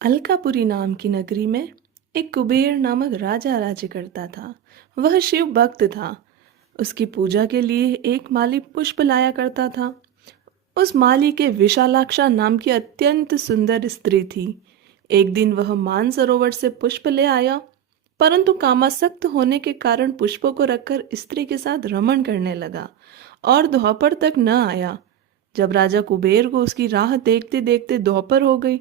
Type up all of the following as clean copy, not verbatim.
अलकापुरी नाम की नगरी में एक कुबेर नामक राजा राज्य करता था। वह शिव भक्त था। उसकी पूजा के लिए एक माली पुष्प लाया करता था। उस माली के विशालाक्षा नाम की अत्यंत सुंदर स्त्री थी। एक दिन वह मानसरोवर से पुष्प ले आया, परंतु कामासक्त होने के कारण पुष्पों को रखकर स्त्री के साथ रमण करने लगा और दोपहर तक न आया। जब राजा कुबेर को उसकी राह देखते देखते दोपहर हो गई,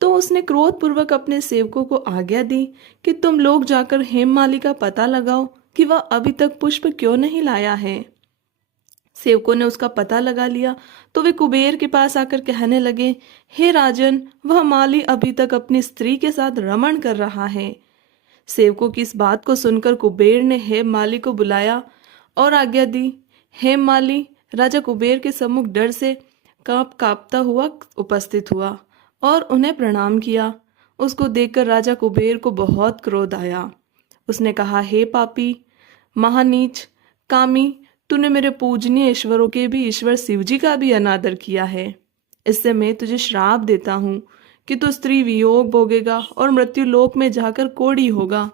तो उसने क्रोधपूर्वक अपने सेवकों को आज्ञा दी कि तुम लोग जाकर हेममाली का पता लगाओ कि वह अभी तक पुष्प क्यों नहीं लाया है। सेवकों ने उसका पता लगा लिया तो वे कुबेर के पास आकर कहने लगे, हे राजन, वह माली अभी तक अपनी स्त्री के साथ रमण कर रहा है। सेवकों की इस बात को सुनकर कुबेर ने हेममाली को बुलाया और आज्ञा दी। हेममाली राजा कुबेर के सम्मुख डर से कांपता हुआ उपस्थित हुआ और उन्हें प्रणाम किया। उसको देखकर राजा कुबेर को बहुत क्रोध आया। उसने कहा, हे पापी, महानीच, कामी, तूने मेरे पूजनीय ईश्वरों के भी ईश्वर शिवजी का भी अनादर किया है। इससे मैं तुझे श्राप देता हूँ कि तू स्त्री वियोग भोगेगा और मृत्यु लोक में जाकर कोढ़ी होगा।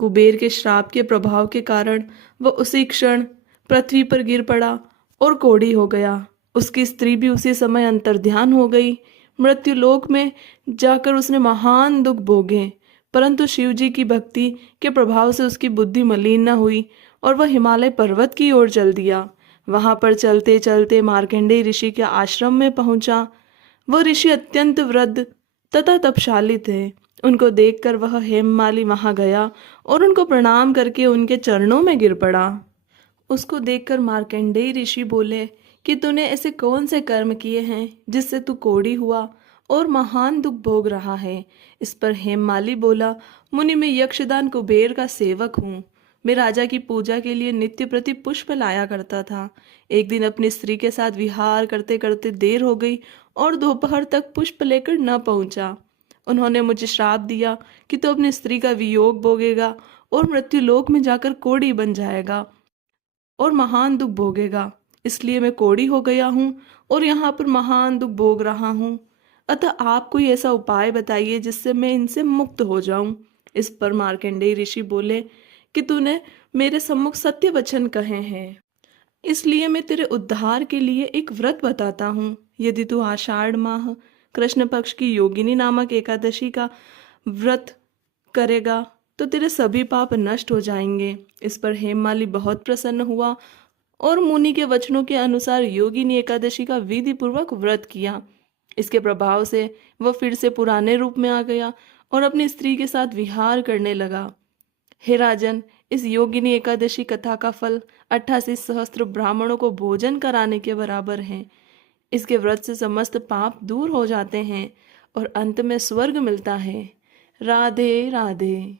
कुबेर के श्राप के प्रभाव के कारण वह उसी क्षण पृथ्वी पर गिर पड़ा और कोढ़ी हो गया। उसकी स्त्री भी उसी समय अंतर्ध्यान हो गई। मृत्यु लोक में जाकर उसने महान दुख भोगे, परंतु शिव जी की भक्ति के प्रभाव से उसकी बुद्धि मलिन न हुई और वह हिमालय पर्वत की ओर चल दिया। वहां पर चलते चलते मार्कंडेय ऋषि के आश्रम में पहुंचा। वह ऋषि अत्यंत वृद्ध तथा तपशाली थे। उनको देखकर वह हेममाली वहां गया और उनको प्रणाम करके उनके चरणों में गिर पड़ा। उसको देखकर मार्कंडेय ऋषि बोले कि तूने ऐसे कौन से कर्म किए हैं जिससे तू कोढ़ी हुआ और महान दुख भोग रहा है। इस पर हेममाली बोला, मुनि, मैं यक्षदान कुबेर का सेवक हूँ। मैं राजा की पूजा के लिए नित्य प्रति पुष्प लाया करता था। एक दिन अपनी स्त्री के साथ विहार करते करते देर हो गई और दोपहर तक पुष्प लेकर न पहुंचा। उन्होंने मुझे श्राप दिया कि तू अपनी स्त्री का वियोग भोगेगा और मृत्यु लोक में जाकर कोढ़ी बन जाएगा और महान दुख भोगेगा। इसलिए मैं कोढ़ी हो गया हूँ और यहाँ पर महान दुख भोग रहा हूँ। अतः आप कोई ऐसा उपाय बताइए जिससे मैं इनसे मुक्त हो जाऊं। इस पर मार्कंडेय ऋषि बोले कि तूने मेरे सम्मुख सत्य वचन कहे हैं, इसलिए मैं तेरे उद्धार के लिए एक व्रत बताता हूँ। यदि तू आषाढ़ माह कृष्ण पक्ष की योगिनी नामक एकादशी का व्रत करेगा तो तेरे सभी पाप नष्ट हो जाएंगे। इस पर हेममाली बहुत प्रसन्न हुआ और मुनि के वचनों के अनुसार योगिनी एकादशी का विधि पूर्वक व्रत किया। इसके प्रभाव से वह फिर से पुराने रूप में आ गया और अपनी स्त्री के साथ विहार करने लगा। हे राजन, इस योगिनी एकादशी कथा का फल 88 सहस्त्र ब्राह्मणों को भोजन कराने के बराबर है। इसके व्रत से समस्त पाप दूर हो जाते हैं और अंत में स्वर्ग मिलता है। राधे राधे।